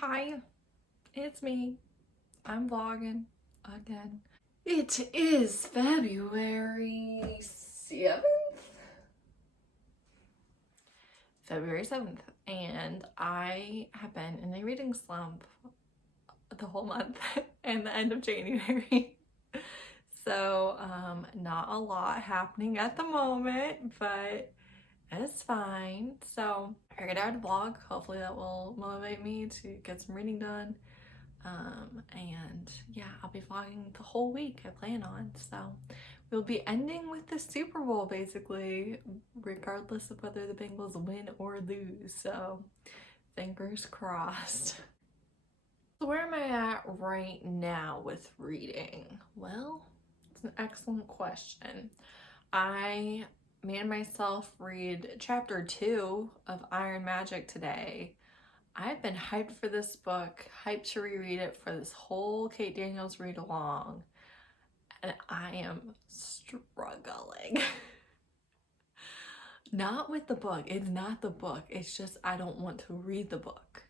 Hi, it's me. I'm vlogging again. It is February 7th? February 7th, and I have been in a reading slump the whole month and the end of January. So, not a lot happening at the moment, but it's fine. So, I figured I'd vlog. Hopefully that will motivate me to get some reading done. And yeah, I'll be vlogging the whole week, I plan on. So we'll be ending with the Super Bowl basically, regardless of whether the Bengals win or lose. So fingers crossed. So where am I at right now with reading? Well, it's an excellent question. I made myself read chapter 2 of Iron Magic today. I've been hyped for this book, hyped to reread it for this whole Kate Daniels read along, and I am struggling. Not with the book, it's not the book, it's just I don't want to read the book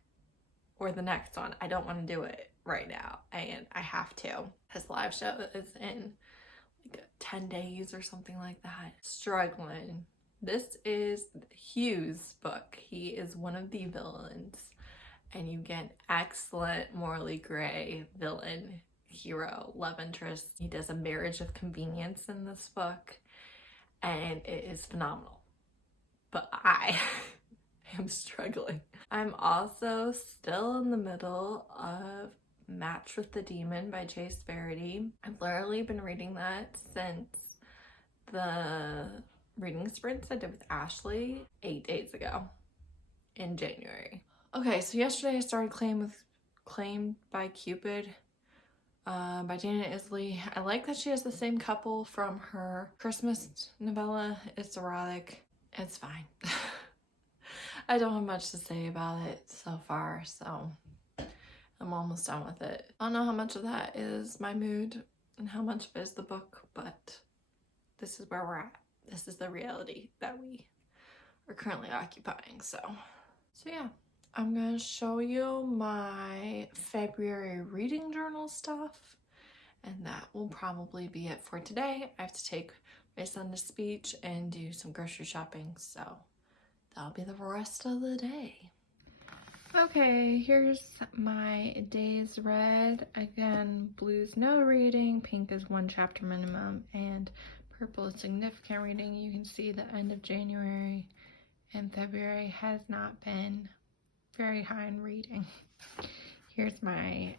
or the next one. I don't want to do it right now, and I have to. His live show is in like 10 days or something like that. Struggling. This is Hugh's book. He is one of the villains. And you get an excellent morally gray villain, hero, love interest. He does a marriage of convenience in this book, and it is phenomenal. But I am struggling. I'm also still in the middle of Match with the Demon by Chace Verity. I've literally been reading that since the reading sprints I did with Ashley 8 days ago in January. Okay, so yesterday I started Claimed by Cupid by Janet Isley. I like that she has the same couple from her Christmas novella. It's erotic. It's fine. I don't have much to say about it so far, so I'm almost done with it. I don't know how much of that is my mood and how much of it is the book, but this is where we're at. This is the reality that we are currently occupying, so yeah. I'm gonna show you my February reading journal stuff, and that will probably be it for today. I have to take my son to speech and do some grocery shopping, so that'll be the rest of the day. Okay, here's my days read. Again, blue's no reading, pink is 1 chapter minimum, and purple is significant reading. You can see the end of January and February has not been very high in reading. Here's my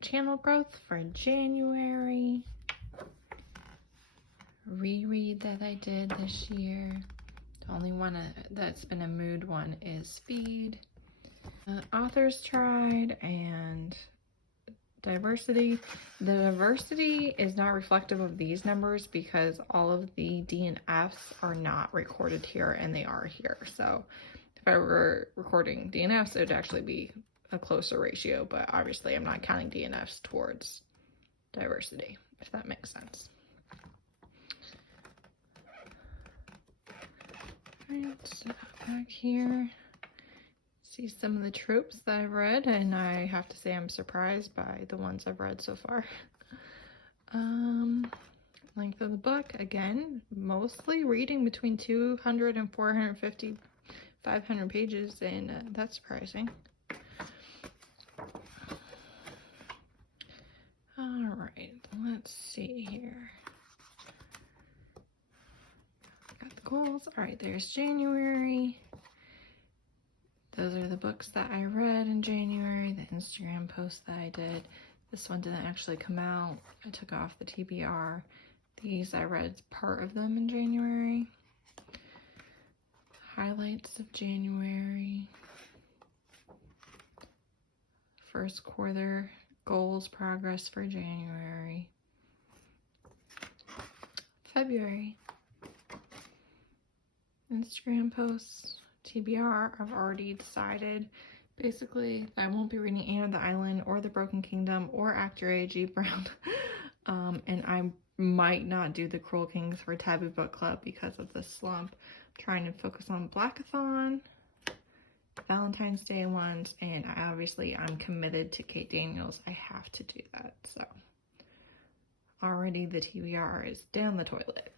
channel growth for January. Reread that I did this year. The only one that's been a mood one is Speed. Authors tried and diversity. The diversity is not reflective of these numbers because all of the D and Fs are not recorded here and they are here. So if I were recording DNFs, it would actually be a closer ratio, but obviously I'm not counting DNFs towards diversity, if that makes sense. Alright, so back here, see some of the tropes that I've read, and I have to say I'm surprised by the ones I've read so far. Length of the book, again, mostly reading between 200 and 450 500 pages, and that's surprising. All right, let's see here. Got the goals. All right, there's January. Those are the books that I read in January, the Instagram post that I did. This one didn't actually come out. I took off the TBR. These I read part of them in January. Highlights of January. First quarter goals, progress for January. February. Instagram posts. TBR, I've already decided. Basically, I won't be reading Anne of the Island or The Broken Kingdom or Actor A.G. Brown. And I might not do the Cruel Kings for Taboo Book Club because of the slump. Trying to focus on Blackathon Valentine's Day ones, and I'm committed to Kate Daniels. I have to do that. So already the TBR is down the toilet.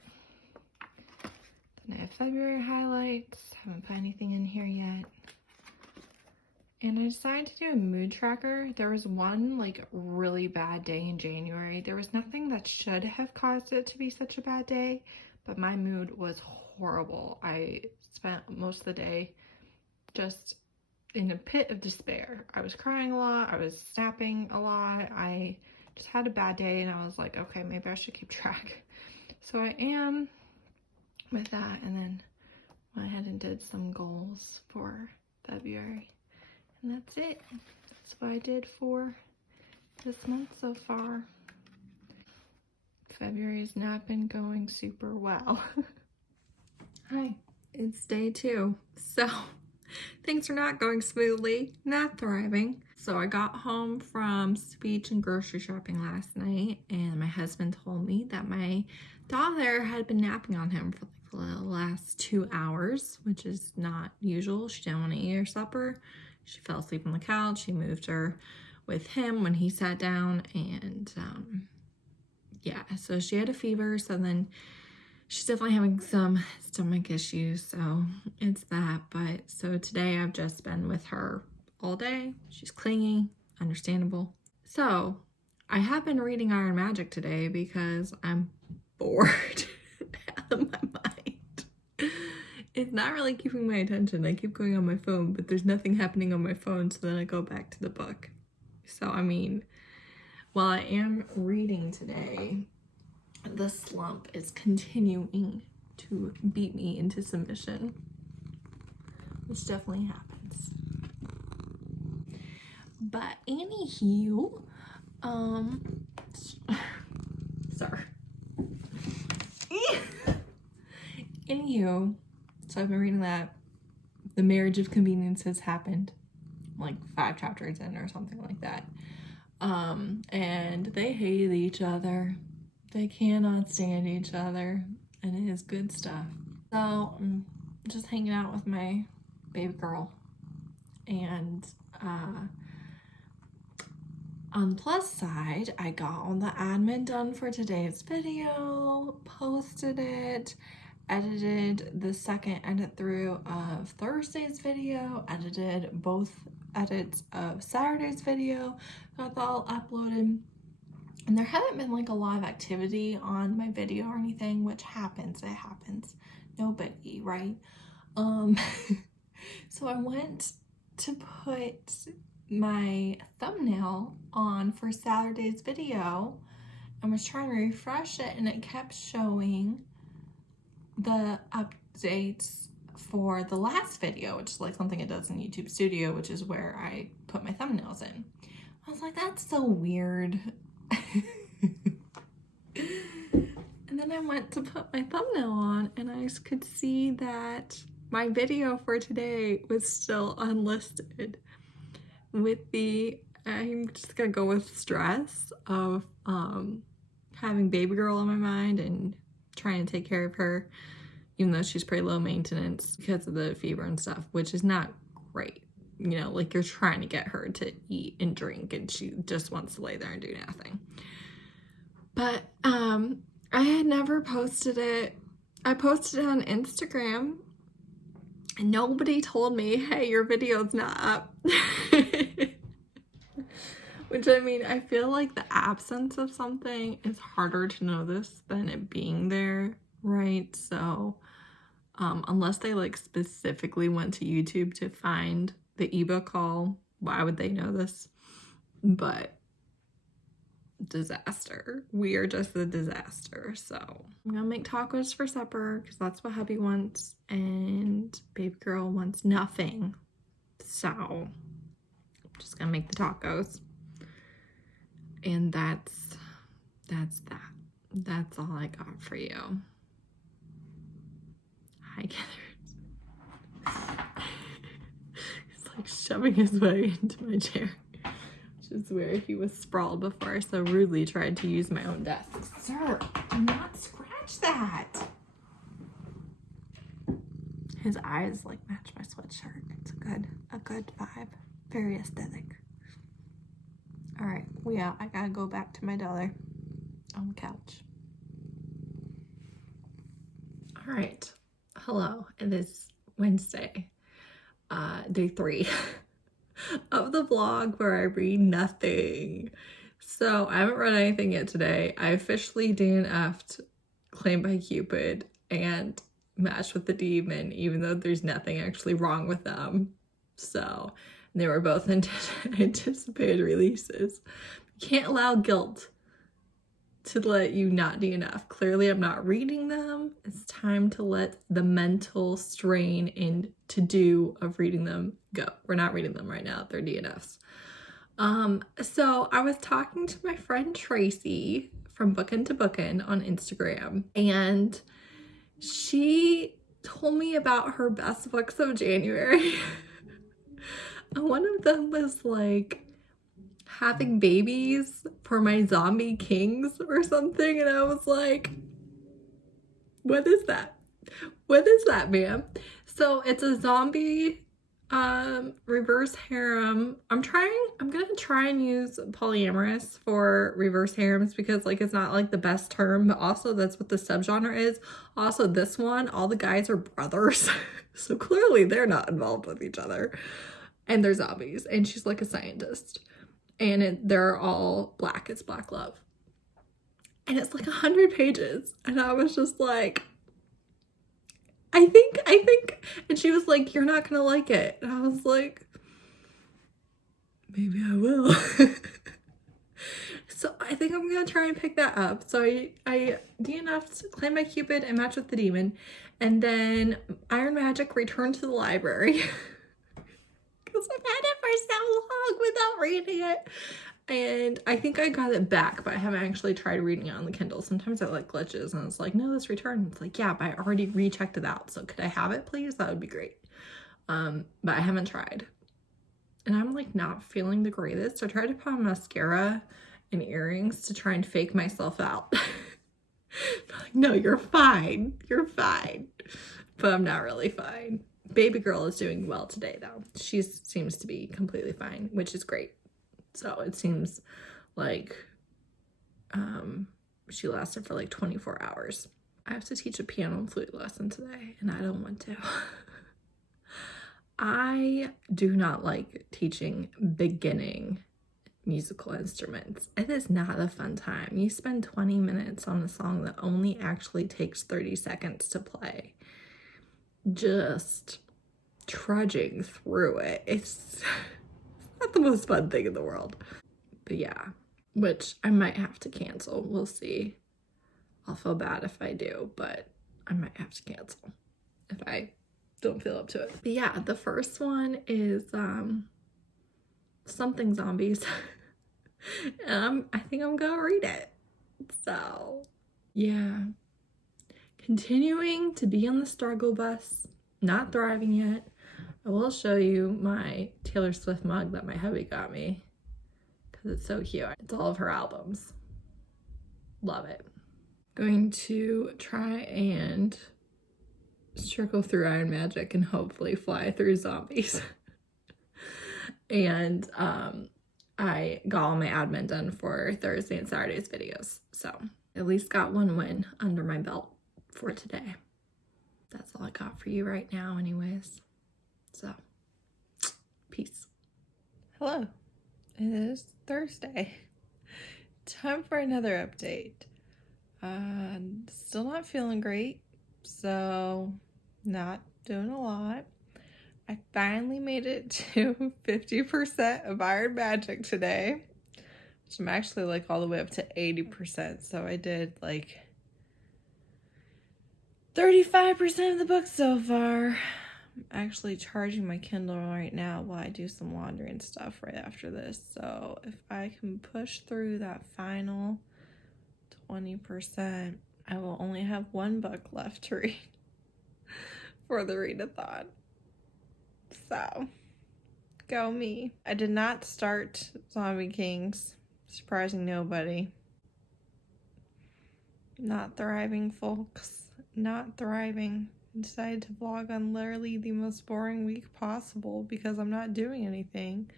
Then I have February highlights. Haven't put anything in here yet. And I decided to do a mood tracker. There was one like really bad day in January. There was nothing that should have caused it to be such a bad day, but my mood was horrible. I spent most of the day just in a pit of despair. I was crying a lot. I was snapping a lot. I just had a bad day, and I was like, okay, maybe I should keep track. So I am with that, and then went ahead and did some goals for February. And that's it. That's what I did for this month so far. February's not been going super well. Hi, it's day 2. So things are not going smoothly, not thriving. So I got home from speech and grocery shopping last night, and my husband told me that my daughter had been napping on him for like the last 2 hours, which is not usual. She didn't want to eat her supper. She fell asleep on the couch. He moved her with him when he sat down, and yeah, so she had a fever. So then she's definitely having some stomach issues, so it's that. But so today I've just been with her all day. She's clingy, understandable. So I have been reading Iron Magic today because I'm bored out of my mind. It's not really keeping my attention. I keep going on my phone, but there's nothing happening on my phone, so then I go back to the book. So, I mean, while I am reading today, the slump is continuing to beat me into submission, which definitely happens. But anywho, sorry. Anywho, so I've been reading that. The Marriage of Convenience has happened, like 5 chapters in or something like that. And they hate each other. They cannot stand each other, and it is good stuff. So I'm just hanging out with my baby girl, and on the plus side, I got all the admin done for today's video, posted it, edited the second edit through of Thursday's video, edited both edits of Saturday's video, got that all uploaded. And there haven't been like a lot of activity on my video or anything, which happens, it happens, no biggie, right? So I went to put my thumbnail on for Saturday's video and was trying to refresh it, and it kept showing the updates for the last video, which is like something it does in YouTube Studio, which is where I put my thumbnails in. I was like, that's so weird. And then I went to put my thumbnail on, and I could see that my video for today was still unlisted with the, I'm just gonna go with stress of having baby girl on my mind and trying to take care of her, even though she's pretty low maintenance because of the fever and stuff, which is not great. You know, like, you're trying to get her to eat and drink, and she just wants to lay there and do nothing. But I had never posted it. I posted it on Instagram, and nobody told me, hey, your video's not up. Which, I mean, I feel like the absence of something is harder to notice than it being there, right? So unless they like specifically went to YouTube to find the ebook haul, why would they know this? But disaster. We are just a disaster. So I'm gonna make tacos for supper because that's what hubby wants, and baby girl wants nothing. So I'm just gonna make the tacos. And that's that. That's all I got for you. Hi, Kenneth. He's like shoving his way into my chair, which is where he was sprawled before I so rudely tried to use my own desk. Sir, do not scratch that. His eyes like match my sweatshirt. It's a good vibe. Very aesthetic. All right, we out. I gotta go back to my dollar on the couch. All right, hello. It is Wednesday, day 3 of the vlog where I read nothing. So I haven't read anything yet today. I officially DNF'd Claimed by Cupid and Matched with the Demon, even though there's nothing actually wrong with them. So they were both anticipated releases. You can't allow guilt to let you not DNF. Clearly I'm not reading them. It's time to let the mental strain and to do of reading them go. We're not reading them right now. They're DNFs. So I was talking to my friend Tracy from Bookin' to Bookin' on Instagram, and she told me about her best books of January. And one of them was like having babies for my zombie kings or something, and I was like, what is that? What is that, ma'am? So it's a zombie reverse harem. I'm gonna try and use polyamorous for reverse harems because like it's not like the best term, but also that's what the subgenre is. Also this one, all the guys are brothers. So clearly they're not involved with each other. And they're zombies, and she's like a scientist. And they're all black. It's black love. And it's like 100 pages. And I was just like, I think, and she was like, you're not gonna like it. And I was like, maybe I will. So I think I'm gonna try and pick that up. So I DNF'd Claimed by Cupid and Matched with the Demon. And then Iron Magic returned to the library. Because I've had it for so long without reading it. And I think I got it back, but I haven't actually tried reading it on the Kindle. Sometimes it like glitches and it's like, no, this returned. It's like, yeah, but I already rechecked it out. So could I have it, please? That would be great. But I haven't tried. And I'm like not feeling the greatest. I tried to put on mascara and earrings to try and fake myself out. Like, no, you're fine. You're fine. But I'm not really fine. Baby girl is doing well today though. She seems to be completely fine, which is great. So it seems like she lasted for like 24 hours. I have to teach a piano and flute lesson today, and I don't want to. I do not like teaching beginning musical instruments. It is not a fun time. You spend 20 minutes on a song that only actually takes 30 seconds to play. Just trudging through it. It's not the most fun thing in the world. But yeah, which I might have to cancel. We'll see. I'll feel bad if I do, but I might have to cancel if I don't feel up to it. But yeah, the first one is Something Zombies. And I think I'm gonna read it. So yeah. Continuing to be on the struggle bus, not thriving yet. I will show you my Taylor Swift mug that my hubby got me because it's so cute. It's all of her albums. Love it. Going to try and struggle through Iron Magic and hopefully fly through zombies. And I got all my admin done for Thursday and Saturday's videos. So at least got one win under my belt for today. That's all I got for you right now anyways. So, peace. Hello, it is Thursday. Time for another update. Still not feeling great, so not doing a lot. I finally made it to 50% of Iron Magic today, which I'm actually like all the way up to 80%. So I did like 35% of the book so far. I'm actually charging my Kindle right now while I do some laundry and stuff right after this. So if I can push through that final 20%, I will only have one book left to read for the readathon. So, go me. I did not start Zombie Kings, surprising nobody. Not thriving, folks. Not thriving. I decided to vlog on literally the most boring week possible because I'm not doing anything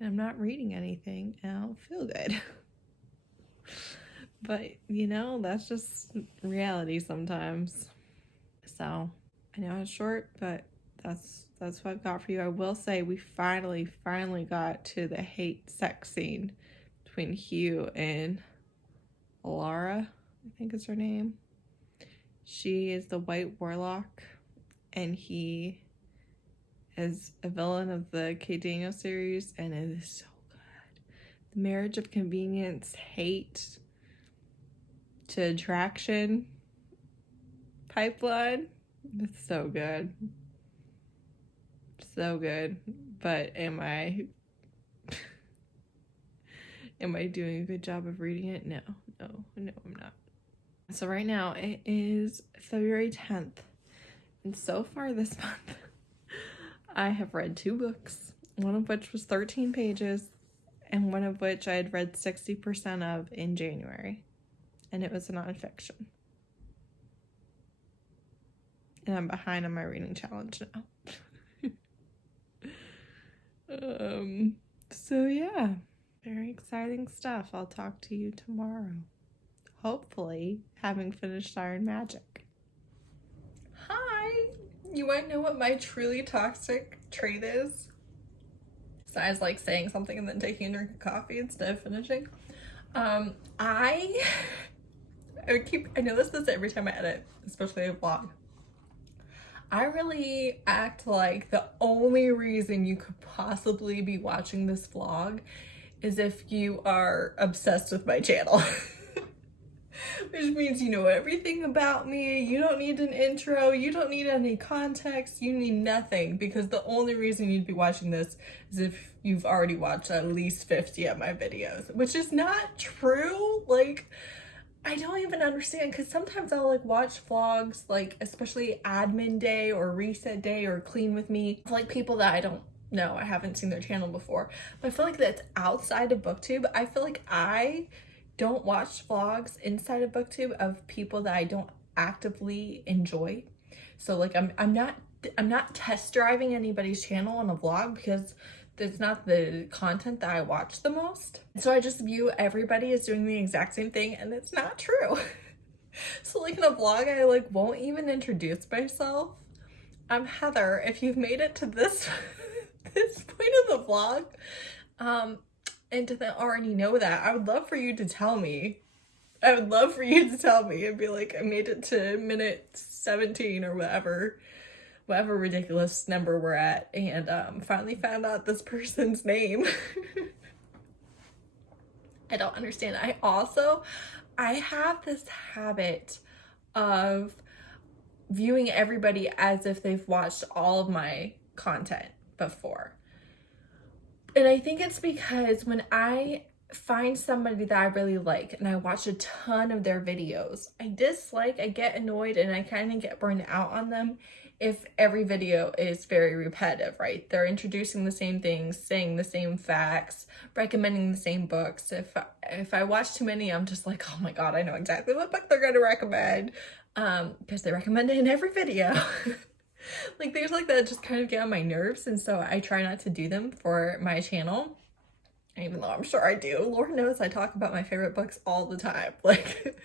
and I'm not reading anything and I don't feel good. But, you know, that's just reality sometimes. So, I know it's short, but that's what I've got for you. I will say we finally got to the hate sex scene between Hugh and Laura, I think is her name. She is the white warlock, and he is a villain of the Kate Daniel series, and it is so good. The marriage of convenience, hate to attraction pipeline. It's so good. So good. But am I doing a good job of reading it? No, I'm not. So right now it is February 10th. And so far this month, I have read 2 books, one of which was 13 pages, and one of which I had read 60% of in January. And it was a nonfiction. And I'm behind on my reading challenge now. So yeah, very exciting stuff. I'll talk to you tomorrow. Hopefully, having finished Iron Magic. Hi! You want to know what my truly toxic trait is? Besides like saying something and then taking a drink of coffee instead of finishing. I notice this every time I edit, especially a vlog. I really act like the only reason you could possibly be watching this vlog is if you are obsessed with my channel. Which means you know everything about me, you don't need an intro, you don't need any context, you need nothing, because the only reason you'd be watching this is if you've already watched at least 50 of my videos, which is not true. Like, I don't even understand, because sometimes I'll like watch vlogs, like especially admin day or reset day or clean with me, like people that I don't know, I haven't seen their channel before, but I feel like that's outside of booktube. I feel like I don't watch vlogs inside of booktube of people that I don't actively enjoy. So like I'm not test driving anybody's channel on a vlog, because it's not the content that I watch the most. So I just view everybody as doing the exact same thing, and it's not true. So like in a vlog, I like won't even introduce myself. I'm Heather. If you've made it to this this point of the vlog, and to already know that, I would love for you to tell me. I would love for you to tell me and be like, I made it to minute 17 or whatever ridiculous number we're at, and finally found out this person's name. I don't understand. I have this habit of viewing everybody as if they've watched all of my content before. And I think it's because when I find somebody that I really like and I watch a ton of their videos, I get annoyed, and I kind of get burned out on them if every video is very repetitive, right? They're introducing the same things, saying the same facts, recommending the same books. If I watch too many, I'm just like, oh my God, I know exactly what book they're going to recommend, because they recommend it in every video. Like things like that just kind of get on my nerves, and so I try not to do them for my channel, even though I'm sure I do. Lord knows I talk about my favorite books all the time. Like,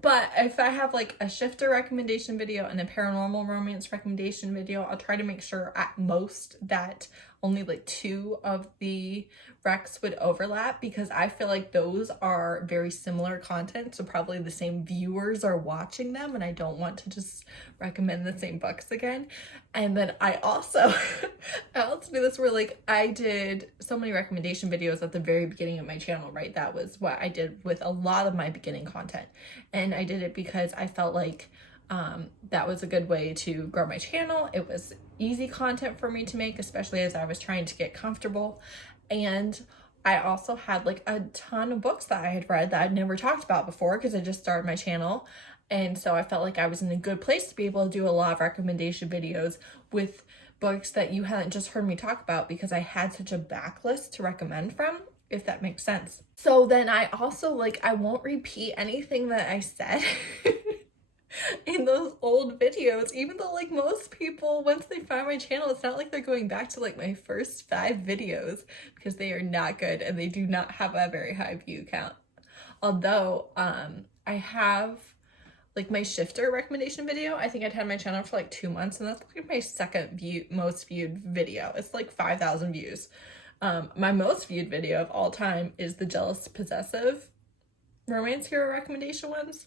but if I have like a shifter recommendation video and a paranormal romance recommendation video, I'll try to make sure at most that only like 2 of the recs would overlap, because I feel like those are very similar content, so probably the same viewers are watching them, and I don't want to just recommend the same books again. And then I also do this where like I did so many recommendation videos at the very beginning of my channel, right? That was what I did with a lot of my beginning content, and I did it because I felt like that was a good way to grow my channel. It was easy content for me to make, especially as I was trying to get comfortable. And I also had like a ton of books that I had read that I'd never talked about before, because I just started my channel. And so I felt like I was in a good place to be able to do a lot of recommendation videos with books that you hadn't just heard me talk about, because I had such a backlist to recommend from, if that makes sense. So then I also I won't repeat anything that I said in those old videos, even though like most people, once they find my channel, it's not like they're going back to like my first 5 videos, because they are not good and they do not have a very high view count. Although I have like my shifter recommendation video. I think I'd had my channel for like 2 months, and that's like my second most viewed video. It's like 5,000 views. My most viewed video of all time is the jealous possessive romance hero recommendation ones.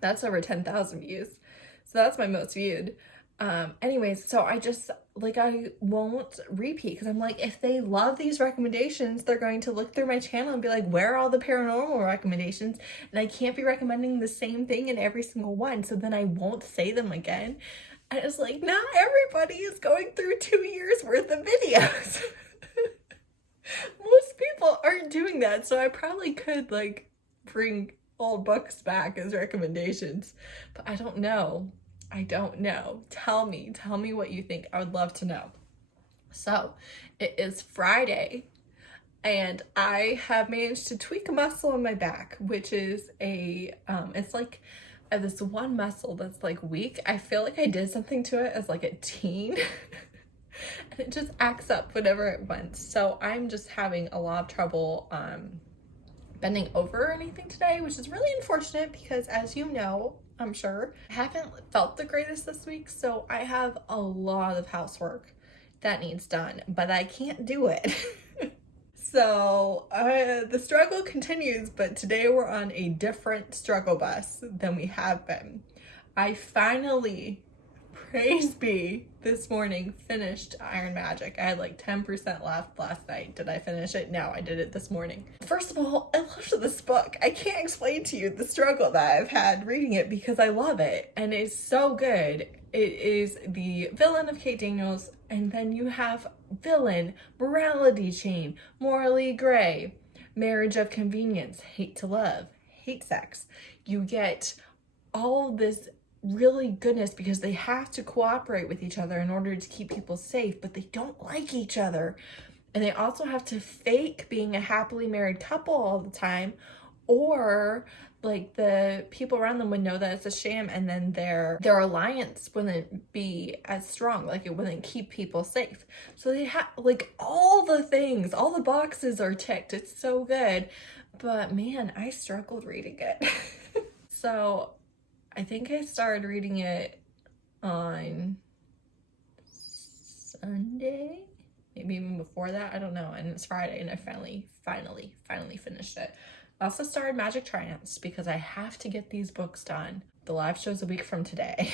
That's over 10,000 views. So that's my most viewed. Anyways, so I just, like, I won't repeat, because I'm like, if they love these recommendations, they're going to look through my channel and be like, where are all the paranormal recommendations? And I can't be recommending the same thing in every single one, so then I won't say them again. And it's like, not everybody is going through 2 years worth of videos. Most people aren't doing that, so I probably could, like, bring old books back as recommendations, but I don't know. Tell me what you think. I would love to know. So it is Friday, and I have managed to tweak a muscle in my back, which is it's like this one muscle that's like weak. I feel like I did something to it as like a teen. And it just acts up whenever it went. So I'm just having a lot of trouble bending over or anything today, which is really unfortunate, because as you know, I'm sure, I haven't felt the greatest this week, so I have a lot of housework that needs done, but I can't do it. So the struggle continues, but today we're on a different struggle bus than we have been. I finally, praise be, this morning finished Iron Magic. I had like 10% left last night. Did I finish it? No, I did it this morning. First of all, I loved this book. I can't explain to you the struggle that I've had reading it, because I love it and it's so good. It is the villain of Kate Daniels, and then you have villain, morality chain, morally gray, marriage of convenience, hate to love, hate sex. You get all this really goodness, because they have to cooperate with each other in order to keep people safe, but they don't like each other, and they also have to fake being a happily married couple all the time, or like the people around them would know that it's a sham, and then their alliance wouldn't be as strong, like it wouldn't keep people safe. So they have like all the things, all the boxes are ticked. It's so good, but man, I struggled reading it. So I think I started reading it on Sunday, maybe even before that, I don't know, and it's Friday, and I finally finished it. I also started Magic Triumphs, because I have to get these books done. The live show's a week from today.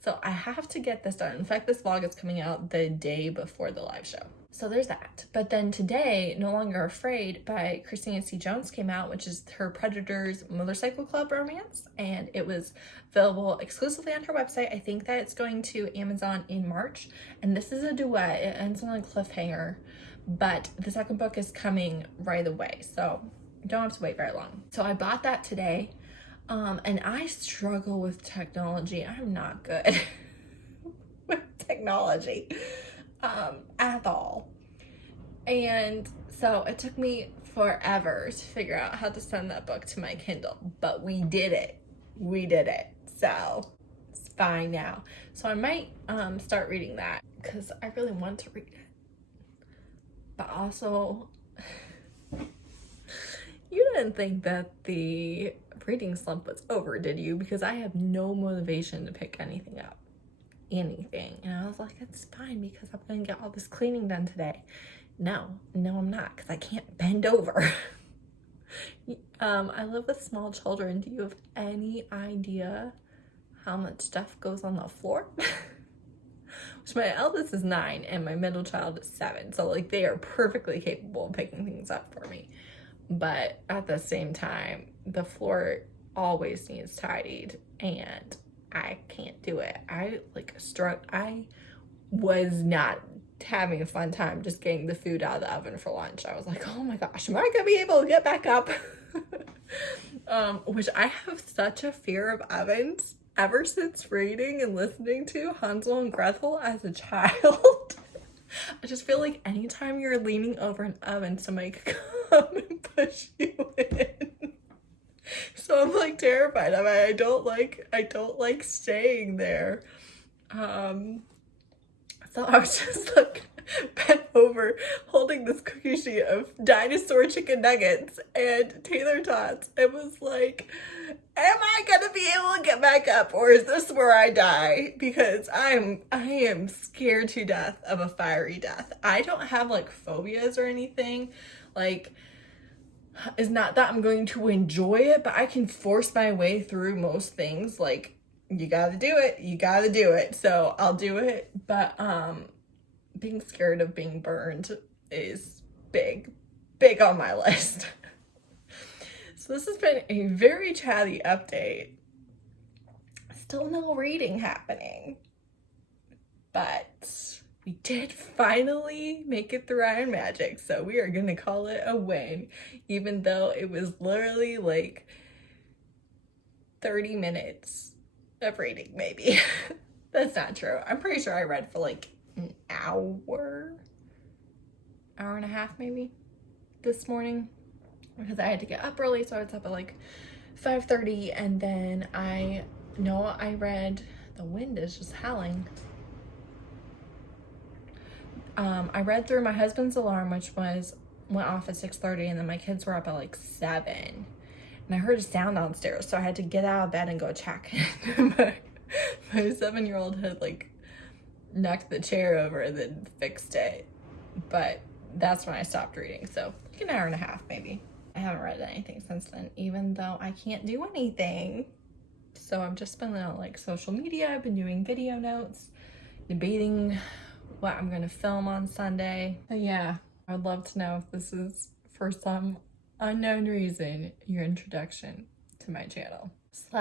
So I have to get this done. In fact, this vlog is coming out the day before the live show. So there's that. But then today, No Longer Afraid by Christina C. Jones came out, which is her Predators Motorcycle Club romance. And it was available exclusively on her website. I think that it's going to Amazon in March. And this is a duet. It ends on a cliffhanger. But the second book is coming right away, so you don't have to wait very long. So I bought that today. And I struggle with technology. I'm not good with technology at all. And so it took me forever to figure out how to send that book to my Kindle, but we did it. So it's fine now. So I might start reading that, because I really want to read it. But also, you didn't think that the reading slump was over, did you? Because I have no motivation to pick anything up. And I was like, it's fine, because I'm going to get all this cleaning done today. No, I'm not, because I can't bend over. I live with small children. Do you have any idea how much stuff goes on the floor? Which my eldest is 9 and my middle child is 7. So like they are perfectly capable of picking things up for me. But at the same time, the floor always needs tidied and I can't do it. I was not having a fun time just getting the food out of the oven for lunch. I was like, oh my gosh, am I gonna be able to get back up? Which I have such a fear of ovens ever since reading and listening to Hansel and Gretel as a child. I just feel like anytime you're leaning over an oven, somebody could come and push you in. So I'm like terrified of it. I don't like staying there. So I was just like bent over holding this cookie sheet of dinosaur chicken nuggets and Taylor Tots. It was like, am I gonna be able to get back up, or is this where I die? Because I am scared to death of a fiery death. I don't have like phobias or anything. Like, it's not that I'm going to enjoy it, but I can force my way through most things. Like, you gotta do it, you gotta do it. So I'll do it. But being scared of being burned is big on my list. So this has been a very chatty update. Still no reading happening, but we did finally make it through Iron Magic, so we are gonna call it a win, even though it was literally like 30 minutes of reading, maybe. That's not true. I'm pretty sure I read for like an hour and a half maybe this morning, because I had to get up early, so I was up at like 5:30, and then I read, the wind is just howling. I read through my husband's alarm, which went off at 6:30, and then my kids were up at like 7, and I heard a sound downstairs, so I had to get out of bed and go check. my 7-year-old had like knocked the chair over and then fixed it, but that's when I stopped reading. So like an hour and a half maybe. I haven't read anything since then, even though I can't do anything. So I've just been on like social media. I've been doing video notes, debating what I'm gonna film on Sunday. But yeah, I'd love to know if this is, for some unknown reason, your introduction to my channel. /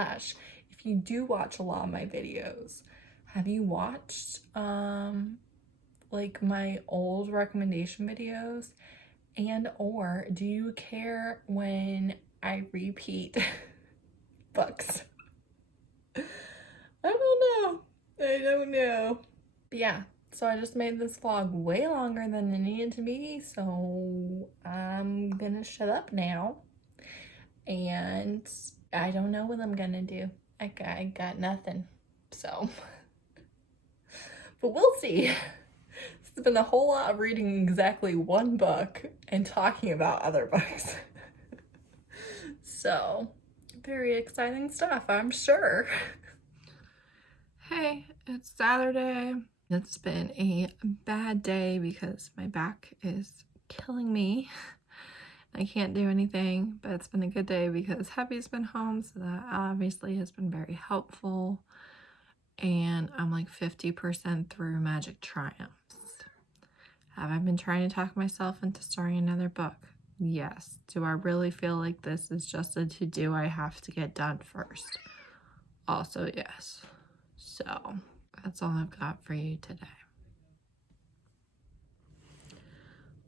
if you do watch a lot of my videos, have you watched like my old recommendation videos? And or do you care when I repeat books? I don't know. But yeah, so I just made this vlog way longer than it needed to be, so I'm gonna shut up now. And I don't know what I'm gonna do. I got nothing, so. But we'll see. It's been a whole lot of reading exactly one book and talking about other books. So, very exciting stuff, I'm sure. Hey, it's Saturday. It's been a bad day because my back is killing me. I can't do anything, but it's been a good day because Heavy's been home, so that obviously has been very helpful. And I'm like 50% through Magic Triumphs. Have I been trying to talk myself into starting another book? Yes. Do I really feel like this is just a to-do I have to get done first? Also, yes. So, that's all I've got for you today.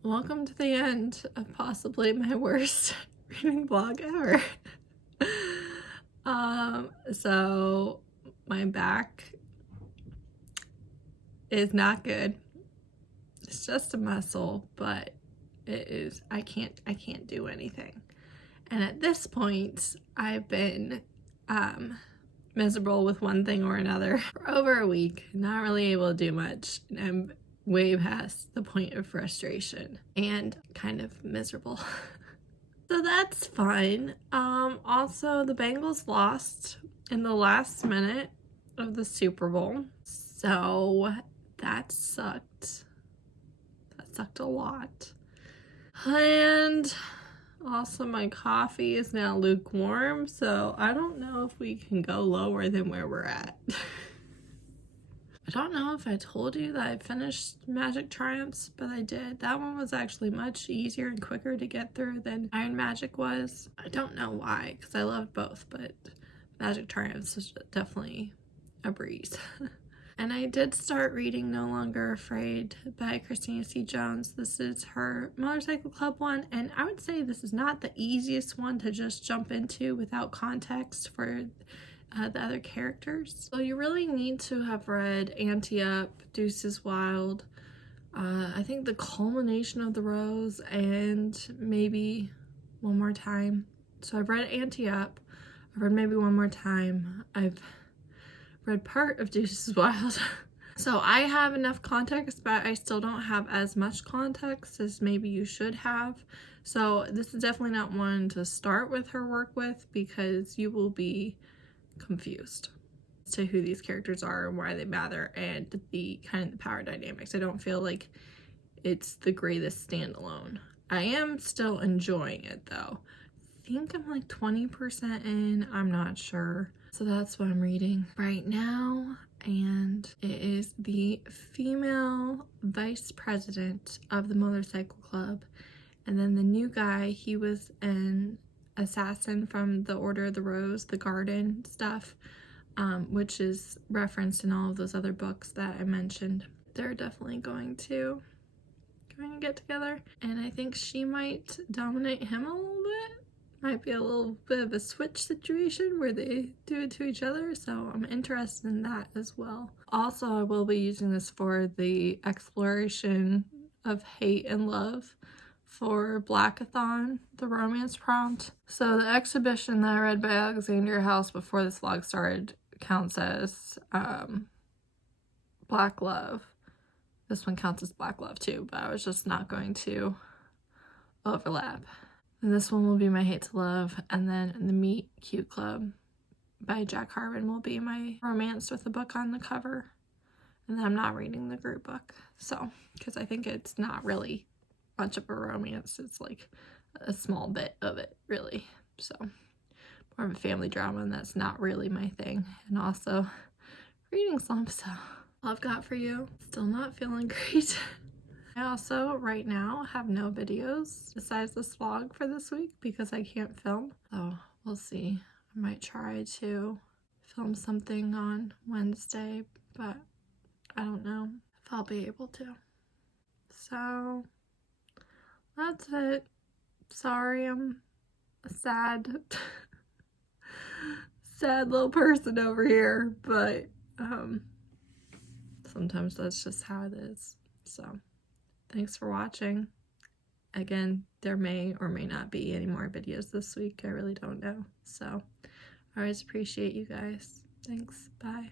Welcome to the end of possibly my worst reading vlog ever. So my back is not good. It's just a muscle, but it is, I can't do anything. And at this point, I've been miserable with one thing or another for over a week, not really able to do much, and I'm way past the point of frustration and kind of miserable. So that's fine. Also, the Bengals lost in the last minute of the Super Bowl, so that sucked. That sucked a lot. And also my coffee is now lukewarm, so I don't know if we can go lower than where we're at. I don't know if I told you that I finished Magic Triumphs, but I did. That one was actually much easier and quicker to get through than Iron Magic was. I don't know why, because I loved both, but Magic Triumphs was definitely a breeze. And I did start reading No Longer Afraid by Christina C. Jones. This is her Motorcycle Club one, and I would say this is not the easiest one to just jump into without context for the other characters. So you really need to have read Ante Up, Deuces Wild, I think The Culmination of the Rose, and maybe One More Time So I've read Ante Up. I've read maybe One More Time. I've read part of Deuces Wild. So I have enough context, but I still don't have as much context as maybe you should have. So this is definitely not one to start with her work with, because you will be confused as to who these characters are and why they matter and the kind of the power dynamics. I don't feel like it's the greatest standalone. I am still enjoying it though. I think I'm like 20% in, I'm not sure. So that's what I'm reading right now, and it is the female vice president of the motorcycle club. And then the new guy, he was an assassin from the Order of the Rose, the garden stuff, which is referenced in all of those other books that I mentioned. They're definitely going to get together, and I think she might dominate him a little bit. Might be a little bit of a switch situation where they do it to each other, so I'm interested in that as well. Also, I will be using this for the exploration of hate and love for Blackathon, the romance prompt. So the exhibition that I read by Alexandria House before this vlog started counts as Black Love. This one counts as Black Love too, but I was just not going to overlap. And this one will be my Hate to Love, and then the Meet Cute Club by Jack Harvin will be my romance with the book on the cover. And then I'm not reading the group book, so, because I think it's not really much of a romance. It's like a small bit of it, really. So, more of a family drama, and that's not really my thing. And also, reading Slump, so all I've got for you. Still not feeling great. I also, right now, have no videos besides this vlog for this week because I can't film. So, we'll see. I might try to film something on Wednesday, but I don't know if I'll be able to. So, that's it. Sorry, I'm a sad little person over here, but sometimes that's just how it is. So, thanks for watching. Again, there may or may not be any more videos this week. I really don't know. So, I always appreciate you guys. Thanks. Bye.